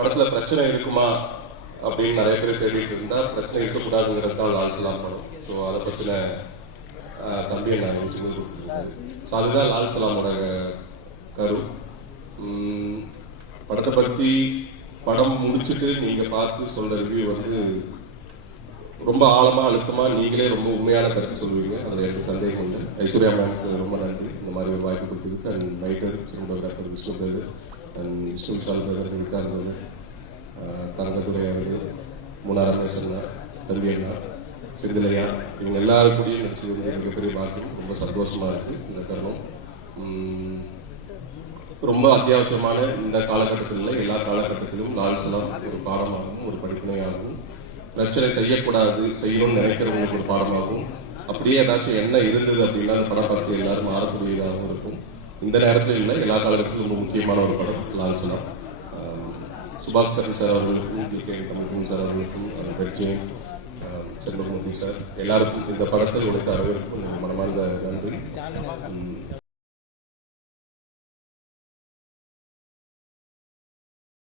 படத்துல பிரச்சனை இருக்குமா அப்படின்னு நிறைய பேர் தேடிட்டு இருந்தா பிரச்சனை இருக்கக்கூடாதுங்கிறது தான் லால்சலாம் படம். ஸோ அதை பத்தின தம்பியை நான் யோசிச்சு கொடுத்துருக்கேன். ஸோ அதுதான் லால்சலாமோட கரு. படத்தை பத்தி படம் முடிச்சுட்டு நீங்க பார்த்து சொல்ற ரிவ்யூ வந்து ரொம்ப ஆழமா அழுத்தமா நீங்களே ரொம்ப உண்மையான கருத்து சொல்லுவீங்க. அதுல எனக்கு சந்தேகம் இல்லை. ஐஸ்வர்யா மேம்க்கு ரொம்ப நன்றி. இந்த மாதிரி ஒரு வாய்ப்பு கொடுத்ததுக்கு. And writer cinematographer Vishnu brother and Vishnu Vishal brother விழுக்கார் brother அவர்கள் முனா ரமேஷ் கல்வி அண்ணா இவங்க எல்லாரும் நடிச்சது மிகப்பெரிய பாக்கியம் ரொம்ப சந்தோஷமா இருக்கு இந்த தருணம். ரொம்ப அத்தியாவசியமான இந்த காலகட்டத்தில் எல்லா காலகட்டத்திலும் லால்சலாம் ஒரு பாடமாகவும் ஒரு படிப்பினையாகவும் பிரச்சனை செய்யக்கூடாது செய்யணும்னு நினைக்கிறவங்களுக்கு ஒரு பாடமாகவும் அப்படியே ஏதாச்சும் என்ன இருந்தது அப்படின்னா அந்த படம் பார்த்து எல்லாரும் மாறக்கூடியதாகவும் இருக்கும். இந்த நேரத்தில் இல்லை எல்லா காலகட்டத்திலும் ரொம்ப முக்கியமான ஒரு படம் லால்சலாம். சுபாஷ் சரண் சார் அவர்களுக்கும் கே. கே. கமல்குமார் சார் அவர்களுக்கும் பெட்ஜேன் செல்வமூர்த்தி சார் எல்லாருக்கும் இந்த படத்தை உடைத்த வரவேற்கும் மனமார்ந்த நன்றி.